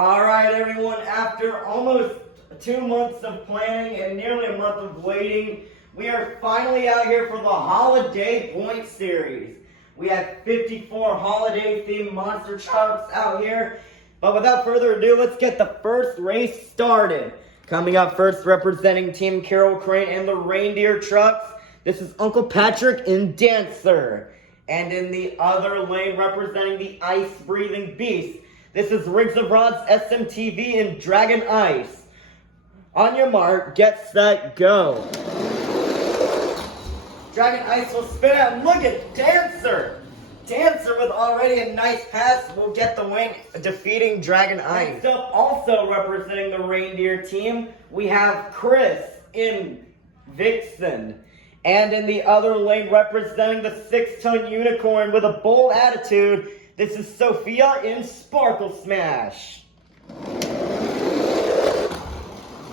All right, everyone, after almost 2 months of planning and nearly a month of waiting, we are finally out here for the Holiday Point Series. We have 54 holiday-themed monster trucks out here. But without further ado, let's get the first race started. Coming up first, representing Team Carol Crane and the Reindeer Trucks, this is Uncle Patrick in Dancer. And in the other lane, representing the Ice-Breathing Beast, this is Riggs of Rods SMTV in Dragon Ice. On your mark, get set, go. Dragon Ice will spin out, and look at Dancer! Dancer with already a nice pass will get the win, defeating Dragon Ice. Next up, also representing the Reindeer team, we have Chris in Vixen. And in the other lane, representing the 6-ton unicorn with a bold attitude, this is Sophia in Sparkle Smash.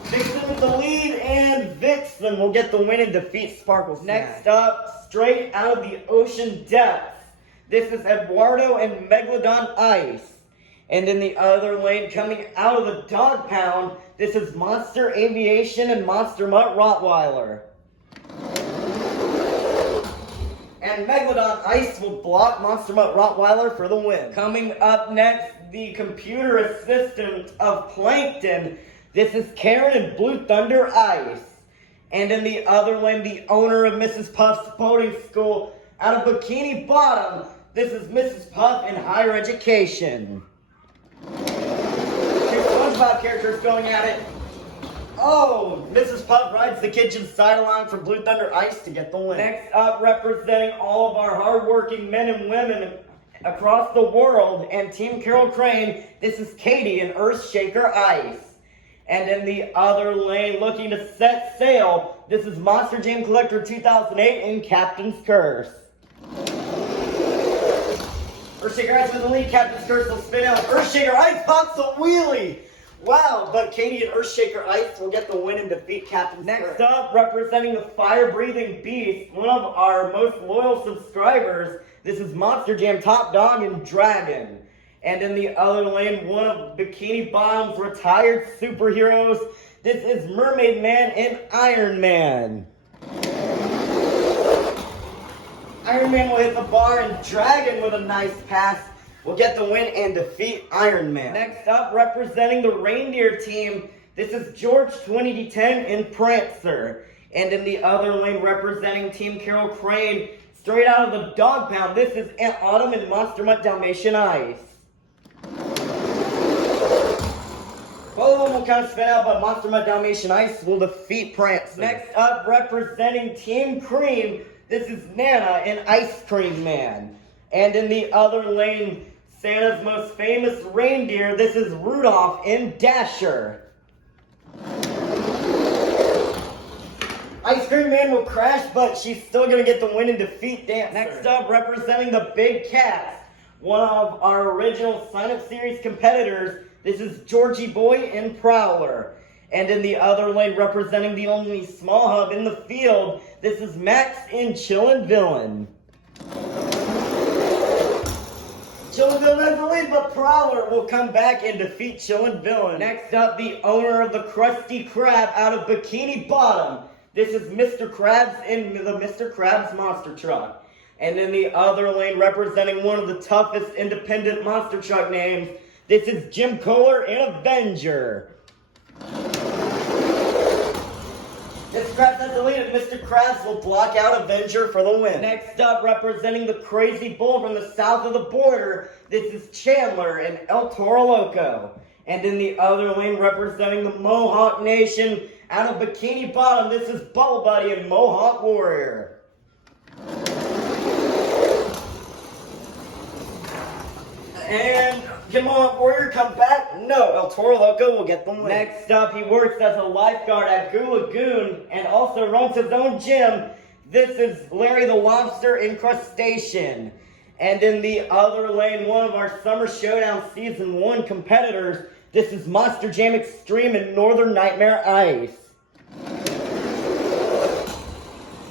Vixen with the lead, and Vixen will get the win and defeat Sparkle Smash. Next up, straight out of the ocean depths, this is Eduardo and Megalodon Ice. And in the other lane, coming out of the dog pound, this is Monster Aviation and Monster Mutt Rottweiler. And Megalodon Ice will block Monster Mutt Rottweiler for the win. Coming up next, the computer assistant of Plankton. This is Karen in Blue Thunder Ice. And in the other lane, the owner of Mrs. Puff's Boating School out of Bikini Bottom. This is Mrs. Puff in Higher Education. Two SpongeBob characters going at it. Oh, Mrs. Puff rides the kitchen side along for Blue Thunder Ice to get the win. Next up, representing all of our hardworking men and women across the world and Team Carol Crane, this is Katie in Earthshaker Ice. And in the other lane, looking to set sail, this is Monster Jam Collector 2008 in Captain's Curse. Earthshaker Ice with the lead, Captain's Curse will spin out. Earthshaker Ice pops a wheelie! Wow, but Katie and Earthshaker Ice will get the win and defeat Captain's Curse. Next up, representing the Fire-Breathing Beast, one of our most loyal subscribers, this is Monster Jam Top Dog and Dragon. And in the other lane, one of Bikini Bottom's retired superheroes, this is Mermaid Man and Iron Man. Iron Man will hit the bar, and Dragon with a nice pass will get the win and defeat Iron Man. Next up, representing the Reindeer team, this is George 2010 in Prancer. And in the other lane, representing Team Carol Crane, straight out of the dog pound, this is Aunt Autumn and Monster Mutt Dalmatian Ice. Both of them will kind of spin out, but Monster Mutt Dalmatian Ice will defeat Prancer. Next up, representing Team Cream, this is Nana in Ice Cream Man. And in the other lane, Santa's most famous reindeer, this is Rudolph in Dasher. Ice Cream Man will crash, but she's still going to get the win and defeat Dancer. Next up, representing the Big Cats, one of our original Sign Up Series competitors, this is Georgie Boy in Prowler. And in the other lane, representing the only small hub in the field, this is Max in Chillin' Villain. Chillin' Villain has the lead, but Prowler will come back and defeat Chillin' Villain. Next up, the owner of the Krusty Krab out of Bikini Bottom. This is Mr. Krabs in the Mr. Krabs Monster Truck. And in the other lane, representing one of the toughest independent monster truck names, this is Jim Kohler in Avenger. Mr. Krabs has the lead, and Mr. Krabs will block out Avenger for the win. Next up, representing the Crazy Bull from the south of the border, this is Chandler in El Toro Loco. And in the other lane, representing the Mohawk Nation out of Bikini Bottom, this is Bubble Buddy in Mohawk Warrior. And can Mohawk Warrior come back? No, El Toro Loco will get the win. Next up, he works as a lifeguard at Goo Lagoon and also runs his own gym. This is Larry the Lobster in Crustacean. And in the other lane, one of our Summer Showdown Season 1 competitors, this is Monster Jam Extreme in Northern Nightmare Ice.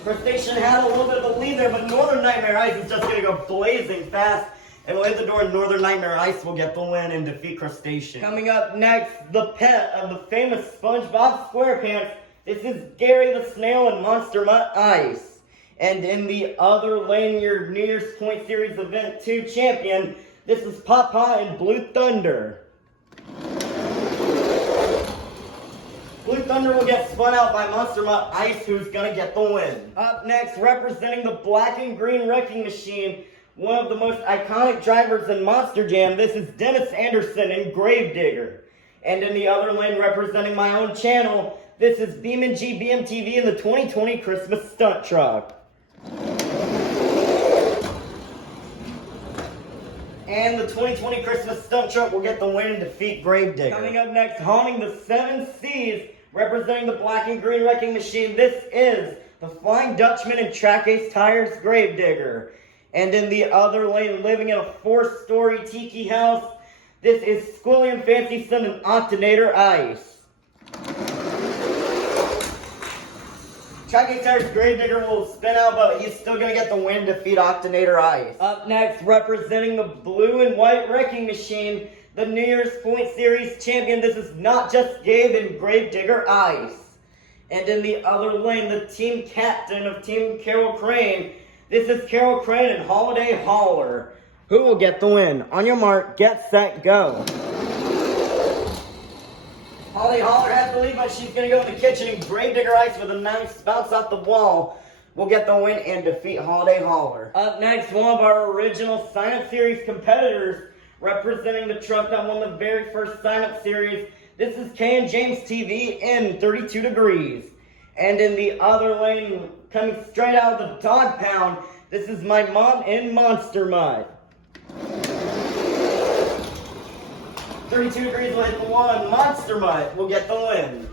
Crustacean had a little bit of a lead there, but Northern Nightmare Ice is just going to go blazing fast. And we'll hit the door, and Northern Nightmare Ice will get the win and defeat Crustacean. Coming up next, the pet of the famous SpongeBob SquarePants. This is Gary the Snail and Monster Mutt Ice. And in the other lane, your New Year's Point Series Event 2 champion, this is Papa and Blue Thunder. Blue Thunder will get spun out by Monster Mutt Ice, who's going to get the win. Up next, representing the Black and Green Wrecking Machine, one of the most iconic drivers in Monster Jam, this is Dennis Anderson in Gravedigger. And in the other lane, representing my own channel, this is BeamNG BMTV in the 2020 Christmas Stunt Truck. And the 2020 Christmas Stunt Truck will get the win and defeat Gravedigger. Coming up next, haunting the 7 Seas, representing the Black and Green Wrecking Machine, this is the Flying Dutchman and Track Ace Tires Gravedigger. And in the other lane, living in a 4-story tiki house, this is Squilly and Fancy Sun and Octonator Ice. Track Ace Tires Gravedigger will spin out, but he's still going to get the win to defeat Octonator Ice. Up next, representing the Blue and White Wrecking Machine, the New Year's Point Series champion, this is Not Just Gabe and Gravedigger Ice. And in the other lane, the team captain of Team Carol Crane, this is Carol Crane and Holiday Hauler. Who will get the win? On your mark, get set, go. Holiday Hauler has the lead, but she's going to go in the kitchen, and Gravedigger Ice with a nice bounce off the wall will get the win and defeat Holiday Hauler. Up next, one of our original sign-up series competitors, representing the truck that won the very first sign-up series. This is Kay and James TV in 32 Degrees. And in the other lane, coming straight out of the dog pound, this is my mom in Monster Mutt. 32 Degrees will hit the one. Monster Mutt will get the win.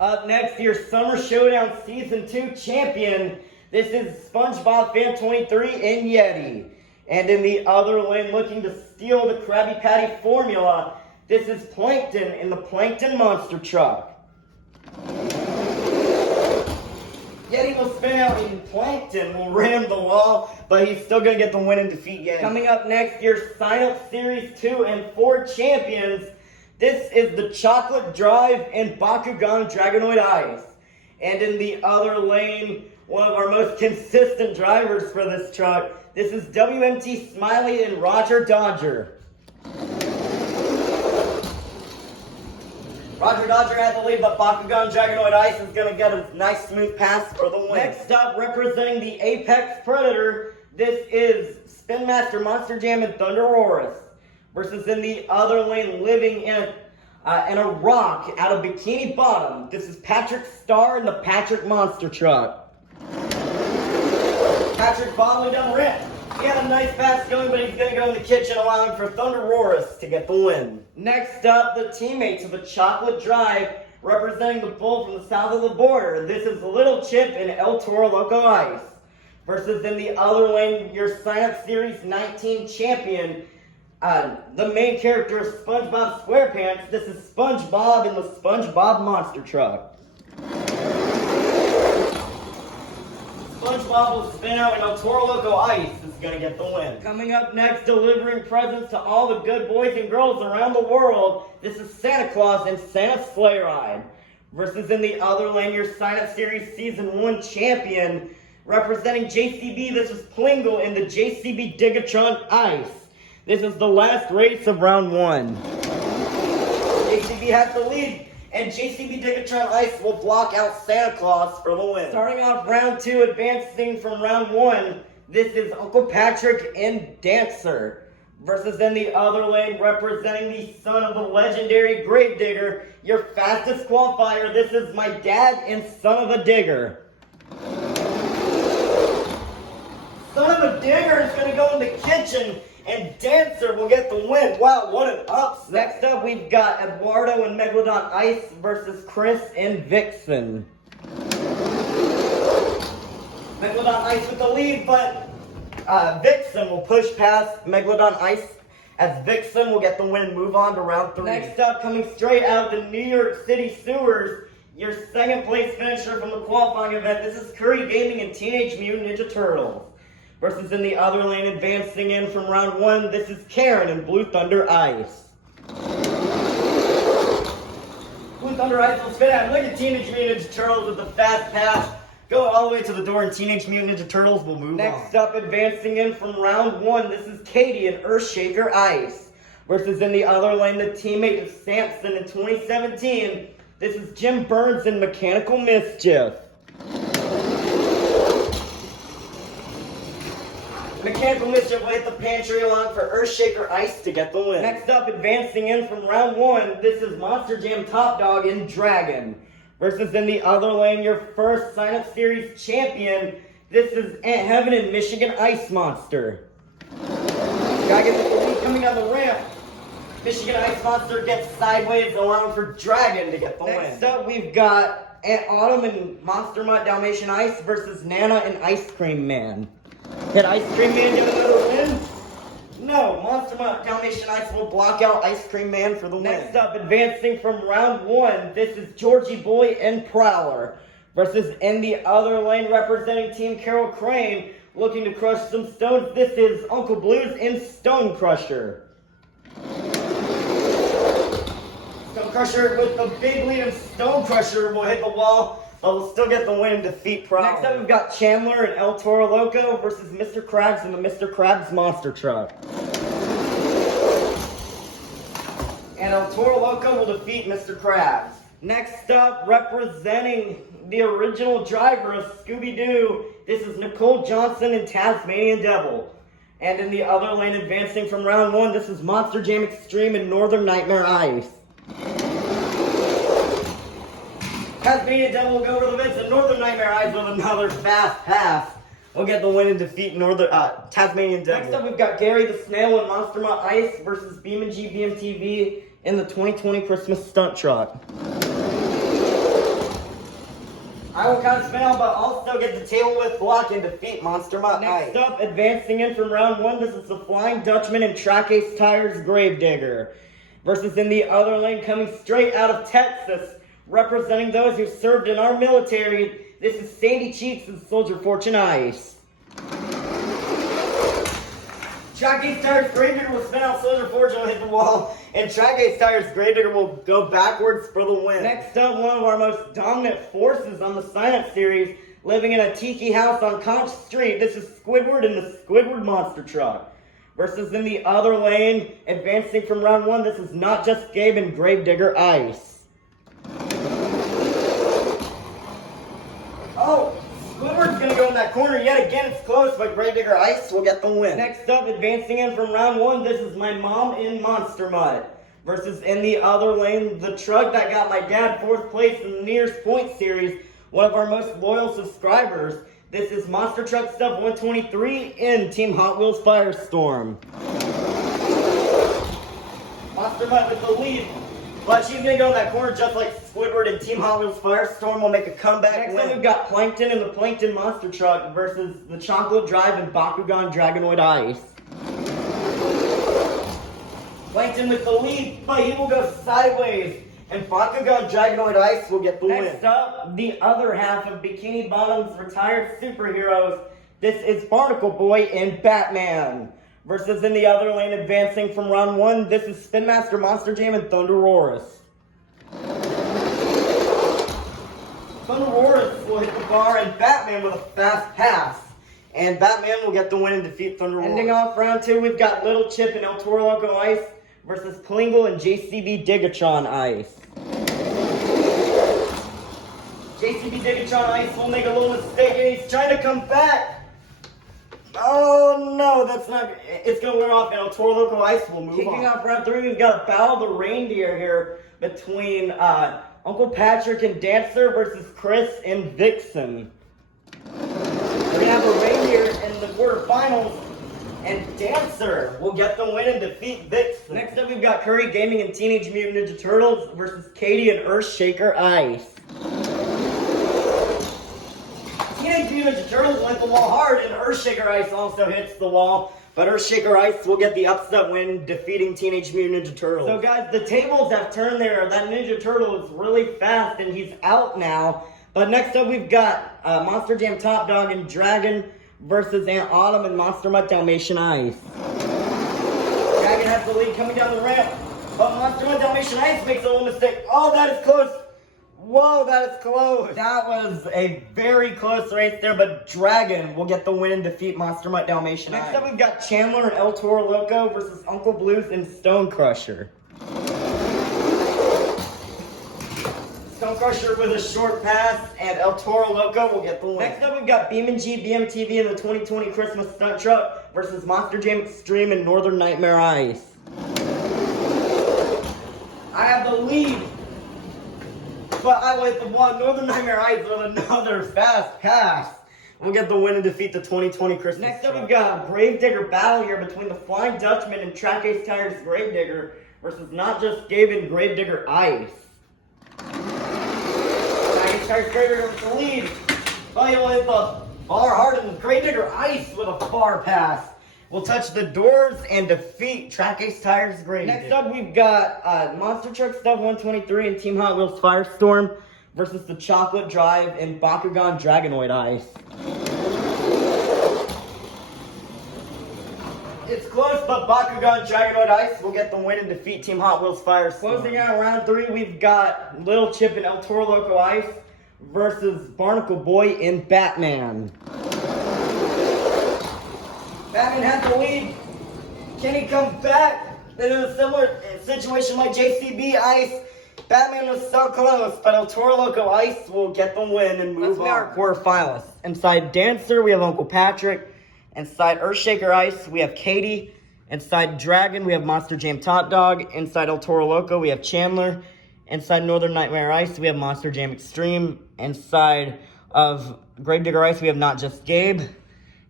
Up next, your Summer Showdown Season 2 champion. This is SpongeBob Fan 23 in Yeti. And in the other lane, looking to steal the Krabby Patty formula, this is Plankton in the Plankton Monster Truck. Yeti will spin out and Plankton will ram the wall, but he's still going to get the win and defeat Yeti. Coming up next, your sign-up Series 2 and 4 champions. This is the Chocolate Drive and Bakugan Dragonoid Ice. And in the other lane, one of our most consistent drivers for this truck, this is WMT Smiley and Roger Dodger. Roger Dodger had the lead, but Bakugan Dragonoid Ice is going to get a nice smooth pass for the win. Next up, representing the Apex Predator, this is Spin Master Monster Jam and Thunderosaurus. Versus in the other lane, living in a rock out of Bikini Bottom, this is Patrick Starr in the Patrick Monster Truck. Patrick bottling down the ramp. He had a nice pass going, but he's going to go in the kitchen, allowing for Thunderosaurus to get the win. Next up, the teammates of the Chocolate Drive, representing the bull from the south of the border. This is Little Chip and El Toro Loco Ice. Versus in the other lane, your sign-up Series 19 champion, the main character of SpongeBob SquarePants. This is SpongeBob in the SpongeBob Monster Truck. SpongeBob will spin out and El Toro Loco Ice is going to get the win. Coming up next, delivering presents to all the good boys and girls around the world, this is Santa Claus and Santa's Sleigh Ride. Versus in the other lane, your sign-up Series Season 1 champion, representing JCB, this is Plingle in the JCB Digatron Ice. This is the last race of round 1. JCB has the lead, and JCB Digatron Ice will block out Santa Claus for the win. Starting off round 2, advancing from round 1, this is Uncle Patrick and Dancer. Versus in the other lane, representing the son of the legendary Gravedigger, your fastest qualifier, this is my dad and son of a digger. Son of a digger is going to go in the kitchen, and Dancer will get the win. Wow, what an upset. Next up, we've got Eduardo and Megalodon Ice versus Chris and Vixen. Megalodon Ice with the lead, but Vixen will push past Megalodon Ice, as Vixen will get the win and move on to round 3. Next up, coming straight out of the New York City sewers, your second place finisher from the qualifying event, this is Curry Gaming and Teenage Mutant Ninja Turtles. Versus in the other lane, advancing in from round 1, this is Karen in Blue Thunder Ice. Blue Thunder Ice will spin out. Look at Teenage Mutant Ninja Turtles with the fast pass. Go all the way to the door, and Teenage Mutant Ninja Turtles will move Next up, advancing in from round 1, this is Katie in Earthshaker Ice. Versus in the other lane, the teammate of Samson in 2017, this is Jim Burns in Mechanical Mischief. Mechanical Mischief will hit the pantry along for Earthshaker Ice to get the win. Next up, advancing in from round 1, this is Monster Jam Top Dog in Dragon. Versus in the other lane, your first sign-up series champion, this is Aunt Heaven in Michigan Ice Monster. Dragon with the lead coming down the ramp. Michigan Ice Monster gets sideways, allowing for Dragon to get the win. Next up, we've got Aunt Autumn in Monster Mutt Dalmatian Ice versus Nana in Ice Cream Man. Did Ice Cream Man get another win? No, Monster Mutt Dalmatian Ice will block out Ice Cream Man for the win. Next up, advancing from round 1, this is Georgie Boy and Prowler. Versus in the other lane, representing Team Carol Crane, looking to crush some stones, this is Uncle Blues and Stone Crusher. Stone Crusher with the big lead of Stone Crusher will hit the wall, but will still get the win and defeat Prowler. Next up, we've got Chandler and El Toro Loco versus Mr. Krabs and the Mr. Krabs Monster Truck. And El Toro Loco will defeat Mr. Krabs. Next up, representing the original driver of Scooby-Doo, this is Nicole Johnson and Tasmanian Devil. And in the other lane, advancing from round 1, this is Monster Jam Extreme and Northern Nightmare Ice. Tasmanian Devil will go over the fence, and Northern Nightmare Ice with another fast pass will get the win and defeat Tasmanian Devil. Next up, we've got Gary the Snail and Monster Mutt Ice versus BeamNG BMTV in the 2020 Christmas Stunt Truck. I will count spin out, but also get the tail whip block and defeat Monster Mutt Ice. Next up, advancing in from round 1, this is the Flying Dutchman and Track Ace Tires Gravedigger. Versus in the other lane, coming straight out of Texas, representing those who served in our military, this is Sandy Cheeks and Soldier Fortune Ice. Track Ace Tires Gravedigger will spin out, Soldier Fortune will hit the wall, and Track Ace Tires Gravedigger will go backwards for the win. Next up, one of our most dominant forces on the sign-up series, living in a tiki house on Conch Street, this is Squidward and the Squidward Monster Truck. Versus in the other lane, advancing from round 1, this is Not Just Gabe and Gravedigger Ice. Oh, Squidward's going to go in that corner yet again. It's close, but Gravedigger Ice will get the win. Next up, advancing in from round 1, this is My Mom in Monster Mutt. Versus in the other lane, the truck that got my dad 4th place in the Nearest Point series, one of our most loyal subscribers. This is Monster Truck Stuff 123 in Team Hot Wheels Firestorm. Monster Mutt with the lead. But she's going to go in that corner just like Squidward and Team Hot Wheels Firestorm will make a comeback. Next up, we've got Plankton and the Plankton Monster Truck versus the Chocolate Drive and Bakugan Dragonoid Ice. Plankton with the lead, but he will go sideways. And Bakugan Dragonoid Ice will get the win. Next up, the other half of Bikini Bottom's retired superheroes. This is Barnacle Boy and Batman. Versus in the other lane, advancing from round 1, this is Spin Master Monster Jam and Thunderosaurus. Thunderosaurus will hit the bar and Batman with a fast pass. And Batman will get the win and defeat Thunderosaurus. Ending off round 2, we've got Little Chip and El Toro Loco Ice versus Klingle and JCB Digatron Ice. JCB Digatron Ice will make a little mistake and he's trying to come back. Oh no, that's not, it's going to wear off and El Toro Loco Ice will move on. Kicking off round 3, we've got a battle of the reindeer here between Uncle Patrick and Dancer versus Chris and Vixen. We're going to have a reindeer in the quarterfinals. And Dancer will get the win and defeat Vixen. Next up, we've got Curry Gaming and Teenage Mutant Ninja Turtles versus Katie and Earthshaker Ice. Teenage Mutant Ninja Turtles went the wall hard, and Earthshaker Ice also hits the wall. But Earthshaker Ice will get the upset win, defeating Teenage Mutant Ninja Turtles. So guys, the tables have turned there. That Ninja Turtle is really fast, and he's out now. But next up, we've got Monster Jam Top Dog and Dragon versus Aunt Autumn and Monster Mutt Dalmatian Ice. Dragon has the lead coming down the ramp, but Monster Mutt Dalmatian Ice makes a little mistake. Oh, that is close. Whoa, that is close. That was a very close race there, but Dragon will get the win and defeat Monster Mutt Dalmatian Ice. Next up, we've got Chandler and El Toro Loco versus Uncle Blues and Stone Crusher. Stone Crusher with a short pass, and El Toro Loco will get the win. Next up, we've got BeamNG BMTV in the 2020 Christmas Stunt Truck versus Monster Jam Extreme and Northern Nightmare Ice. I have the lead, but I went the one. Northern Nightmare Ice with another fast pass. We'll get the win and defeat the 2020 Christmas. Next up, we've got Gravedigger battle here between the Flying Dutchman and Track Ace Tires Gravedigger versus Not Just Gabe and Gravedigger Ice. Tires Gravedigger with the lead. Oh, he'll hit the bar hard, and Gravedigger Ice with a far pass will touch the doors and defeat Track Ace Tires Gravedigger. Next up, we've got Monster Truck Stuff 123 and Team Hot Wheels Firestorm versus the Chocolate Drive and Bakugan Dragonoid Ice. It's close, but Bakugan Dragonoid Ice will get the win and defeat Team Hot Wheels Firestorm. Closing out round 3, we've got Little Chip and El Toro Loco Ice versus Barnacle Boy and Batman. Batman has the lead. Can he come back? In a similar situation like JCB Ice, Batman was so close, but El Toro Loco Ice will get the win and move on. Our quarterfinalists. Inside Dancer, we have Uncle Patrick. Inside Earthshaker Ice, we have Katie. Inside Dragon, we have Monster Jam Top Dog. Inside El Toro Loco, we have Chandler. Inside Northern Nightmare Ice, we have Monster Jam Extreme. Inside of Gravedigger Ice, we have Not Just Gabe.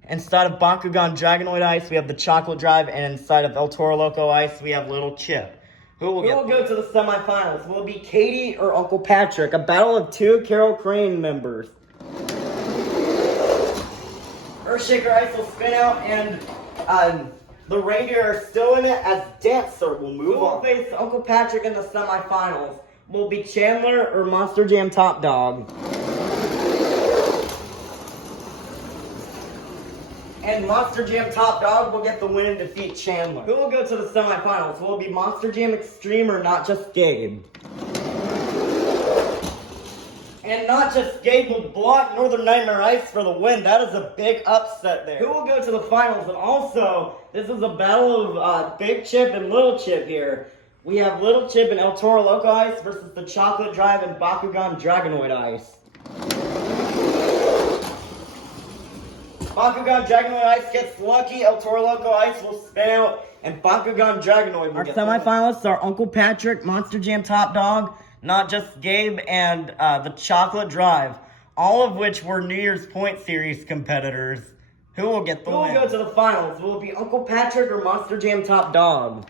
Inside of Bakugan Dragonoid Ice, we have the Chocolate Drive. And inside of El Toro Loco Ice, we have Little Chip. Who will go to the semifinals? Will it be Katie or Uncle Patrick? A battle of 2 Carol Crane members. Earthshaker Ice will spin out, and the reindeer are still in it as Dancer will move on. Who will face Uncle Patrick in the semifinals? Will it be Chandler or Monster Jam Top Dog? And Monster Jam Top Dog will get the win and defeat Chandler. Who will go to the semifinals? Will it be Monster Jam Extreme or Not Just Gabe? And Not Just Gabe will block Northern Nightmare Ice for the win. That is a big upset there. Who will go to the finals? And also, this is a battle of Big Chip and Little Chip here. We have Little Chip and El Toro Loco Ice versus the Chocolate Drive and Bakugan Dragonoid Ice. Bakugan Dragonoid Ice gets lucky. El Toro Loco Ice will spin out, and Bakugan Dragonoid will get the win. Our semifinalists are Uncle Patrick, Monster Jam Top Dog, Not Just Gabe, and the Chocolate Drive, all of which were New Year's Point Series competitors. Who will get the win? Who will go to the finals? Will it be Uncle Patrick or Monster Jam Top Dog?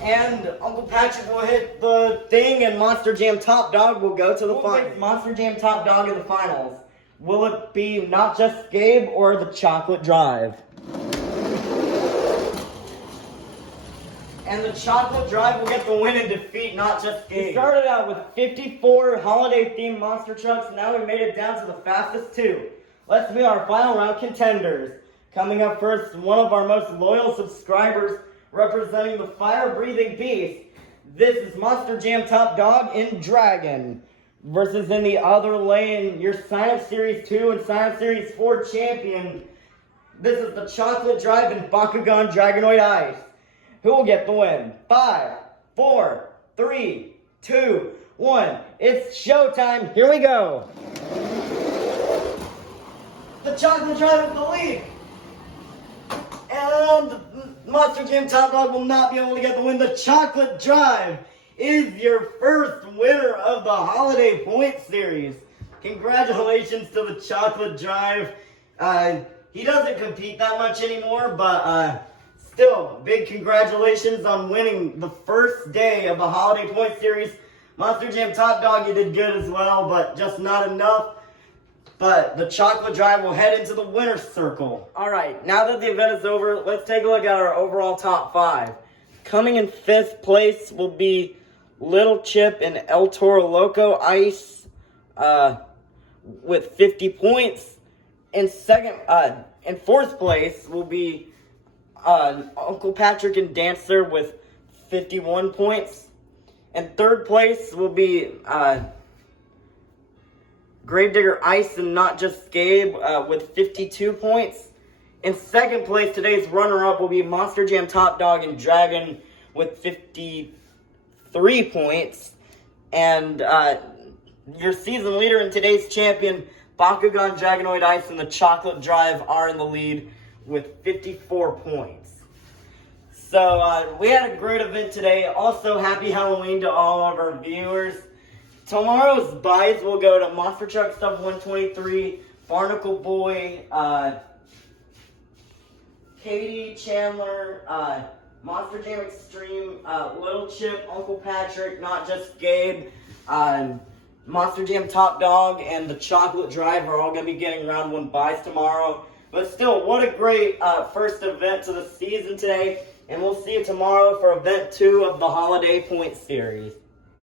And Uncle Patrick will hit the thing, and Monster Jam Top Dog will go to the finals. Monster Jam Top Dog in the finals. Will it be Not Just Gabe or the Chocolate Drive? And the Chocolate Drive will get the win and defeat Not Just Gabe. We started out with 54 holiday-themed monster trucks, and now we made it down to the fastest 2. Let's meet our final round contenders. Coming up first, one of our most loyal subscribers, representing the fire-breathing beast. This is Monster Jam Top Dog in Dragon. Versus in the other lane, your Sign-Up Series 2 and Sign-Up Series 4 champion. This is the Chocolate Drive and Bakugan Dragonoid Ice. Who will get the win? 5, 4, 3, 2, 1. It's showtime. Here we go. The Chocolate Drive with the lead. And Monster Jam Top Dog will not be able to get the win. The Chocolate Drive is your first winner of the Holiday Point Series. Congratulations to the Chocolate Drive. He doesn't compete that much anymore, but still, big congratulations on winning the first day of the Holiday Point Series. Monster Jam Top Dog, you did good as well, but just not enough. But the Chocolate Drive will head into the winner's circle. All right, now that the event is over, let's take a look at our overall top 5. Coming in 5th place will be Little Chip and El Toro Loco Ice. with 50 points. In fourth place will be Uncle Patrick and Dancer with 51 points. In third place will be Gravedigger Ice and Not Just Gabe with 52 points. In second place, today's runner-up will be Monster Jam Top Dog and Dragon with 53 points. And your season leader and today's champion, Bakugan, Dragonoid Ice, and the Chocolate Drive are in the lead with 54 points. So we had a great event today. Also, happy Halloween to all of our viewers. Tomorrow's buys will go to Monster Truck Stuff 123, Barnacle Boy, Katie, Chandler, Monster Jam Extreme, Little Chip, Uncle Patrick, Not Just Gabe, Monster Jam Top Dog, and the Chocolate Drive are all going to be getting round 1 buys tomorrow. But still, what a great first event to the season today. And we'll see you tomorrow for event 2 of the Holiday Point Series.